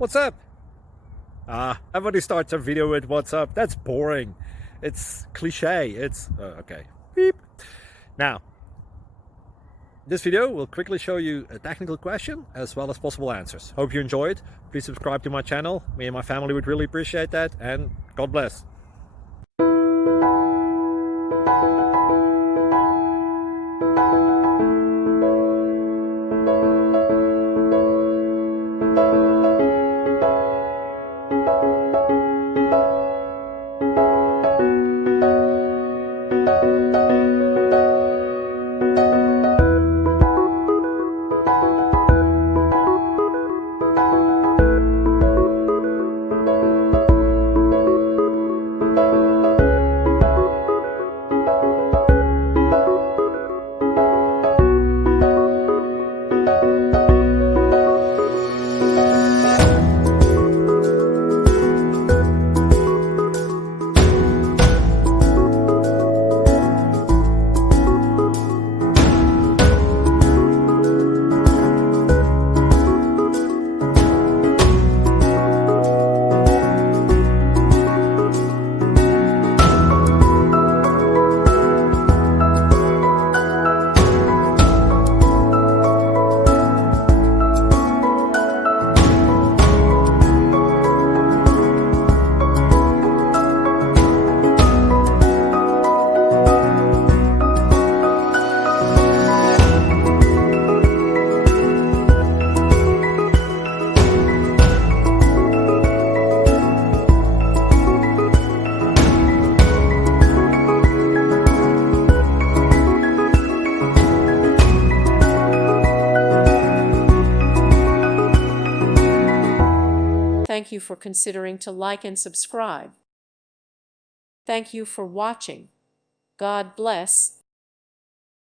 What's up? Everybody starts a video with what's up. That's boring. It's cliche. It's okay. Beep. Now, this video will quickly show you a technical question as well as possible answers. Hope you enjoyed. Please subscribe to my channel. Me and my family would really appreciate that, and God bless. Thank you for considering to like and subscribe. Thank you for watching. God bless.